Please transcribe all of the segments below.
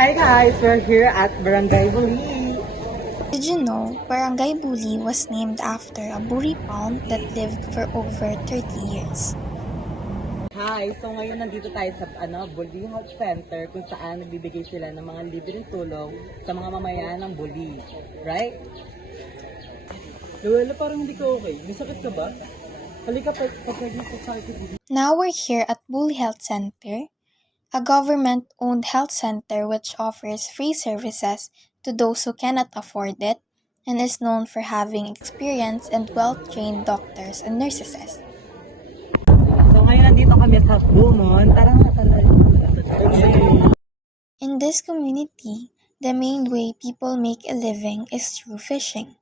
Hi guys, we're here at Barangay Buli. Did you know Barangay Buli was named after a buri palm that lived for over 30 years? Hi, so ngayon nandito tayo sa Buli Health Center kung saan nagbibigay sila ng mga libreng tulong sa mga mamayan ng Buli. Right? Luella, parang hindi ka okay. May sakit ka ba? Halika pa, pagkagin ko sakit. Now we're here at Buli Health Center, a government-owned health center which offers free services to those who cannot afford it and is known for having experienced and well-trained doctors and nurses. So ngayon nandito kami sa Bumon. Tara. In this community, the main way people make a living is through fishing.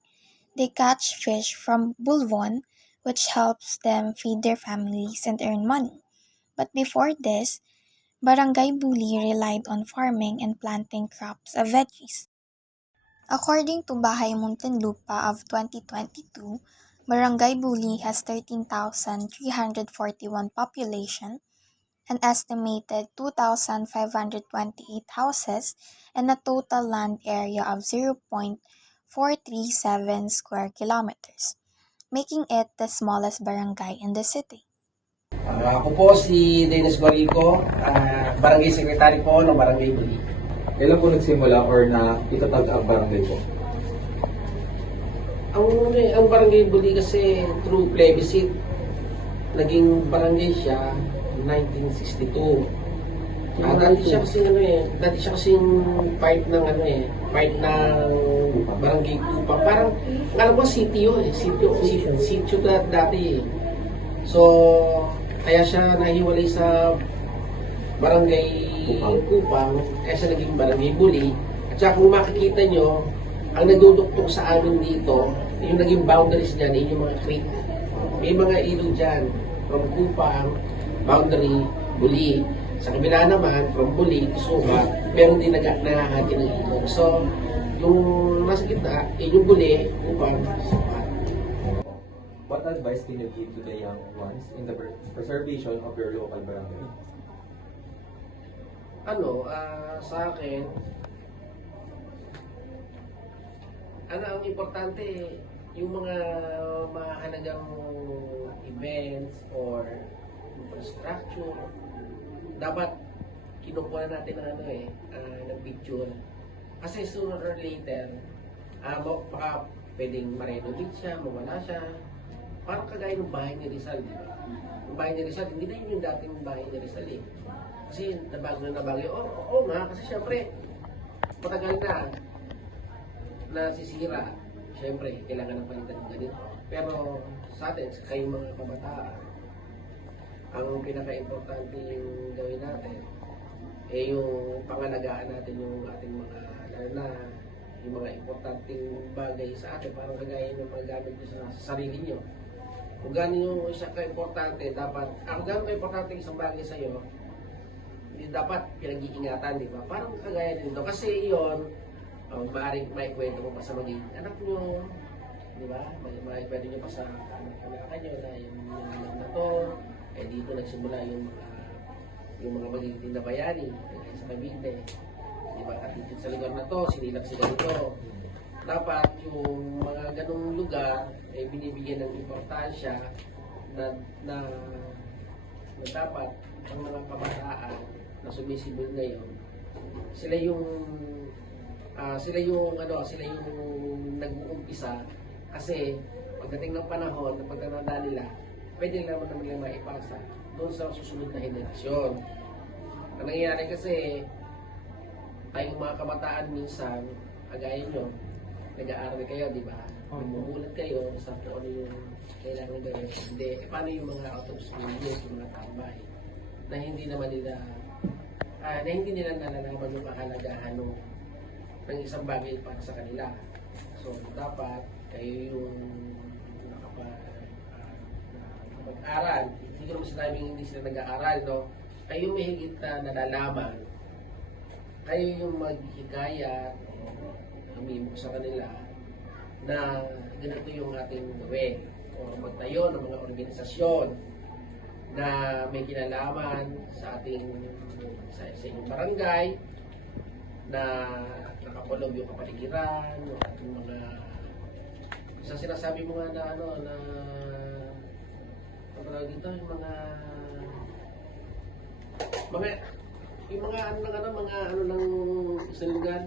They catch fish from bulwon, which helps them feed their families and earn money. But before this, Barangay Buli relied on farming and planting crops of veggies. According to Bahay Muntinlupa of 2022, Barangay Buli has 13,341 population, an estimated 2,528 houses, and a total land area of 0.437 square kilometers, making it the smallest barangay in the city. Ako po si Dennis Guarico, Barangay Secretary po ng Barangay Buli. Kailan po nagsimula or na itatag ang barangay po? Ang Barangay Buli kasi through plebiscite, naging barangay siya 1962. Dati siya kasi part ng Barangay Kupang. Parang, alam ko sitio dati eh. So, kaya siya nahiwalay sa Barangay Kupang, kaya siya naging Barangay Buli. At saka kung makikita nyo, ang naduduktong sa amin dito, yung naging boundaries niyan, yung mga creek. May mga ilog dyan, from Kupang, boundary, Buli. Sa kabila naman, from Buli to Suba, meron din nakahati ng ilog. So, yung nasa gitna, yung Buli, Kupang, Suba. What advice can you give to the young ones in the preservation of your local barangay? Sa akin, ang importante, yung mga mahalagang events or infrastructure, dapat kinukuha natin ng picture. Kasi sooner or later, baka pwedeng ma-renovate siya, mawala siya. Parang kagaya ng bahay ni Rizal, di ba? Yung bahay ni Rizal, hindi na yun yung dating bahay ni Rizal eh. Kasi nabago na nabago. Oo nga, kasi syempre, matagal na nasisira. Syempre, kailangan ng palitan ng ganito. Pero sa atin, sa kayong mga kabataan, ang pinaka-importante yung gawin natin, yung pangalagaan natin yung ating mga, yung mga importanteng bagay sa atin, parang kagaya ng paggamit nyo sa sarili nyo. Kung gano'n yung siya ka-importante, dapat, ang gano'n ka-importante isang bagay sa iyo, dapat pinag-iingatan, di ba? Parang kagaya din ito. Kasi yun, maaaring maikwento mo pa sa maging anak nyo, di ba? Maikwento nyo pa sa anak-anak nyo na yung na to, dito nagsimula yung mga magiging tindabayani, sa Cavite, di ba? At dito sa lugar na to, sinilap sila ito. Dapat yung mga ganong lugar binibigyan ng importansya na dapat ang mga kabataan na sumisibol ngayon, sila yung nag-uumpisa kasi pagdating ng panahon na pagtatanda nila, pwede naman nila maipasa doon sa susunod na henerasyon. Ang nangyayari kasi tayong mga kabataan minsan, kagaya nyo, nag-aaral kayo, di ba? Mamuhulat kayo sa kung ano yung kailangan gawin. Hindi, paano yung mga out of school years, yung mga tambay, na hindi nila nalalaman yung kahalagahan ng isang bagay para sa kanila. So, dapat kayo yung nakapag-aral. Hindi ko naman sinabing hindi sila nag-aaral, no? Kayo may higit na nalalaman. Kayo yung maghikaya, humimok sa kanila na ganito yung ating gawin o magtayo ng mga organisasyon na may kinalaman sa ating sa inyong barangay na nakakulog yung kapaligiran, yung ating mga sa sinasabi mo nga na ano na ano tawag dito yung mga ano ng isang lugar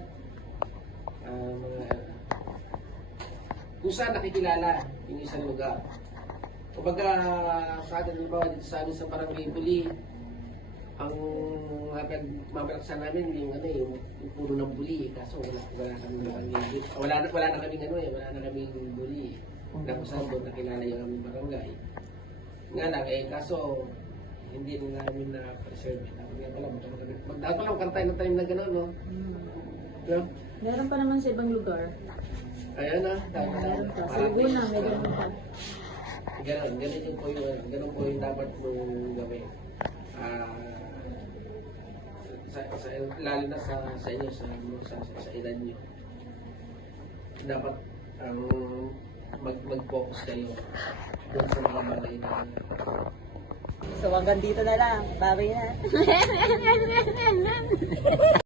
mga kung saan nakikilala yung isang lugar. Kumbaga sa atin halimbawa dito sa amin sa Barangay Buli, ang mamalaksan namin yung ano yung puno ng buli kaso wala na kaming buli na kung saan doon nakilala yung aming barangay nga lang kaso hindi na namin na-preserve magdaan pa lang kantay na time na gano'n no? Yeah. Meron pa naman sa ibang lugar. Ayan na Meron pa. Sa Laguna, may ganun pa. ganun po yung dapat mong gawin lalo na sa inyo sa edad nyo dapat mag-focus kayo doon sa mga bagay na So hanggang dito na lang. Bye na.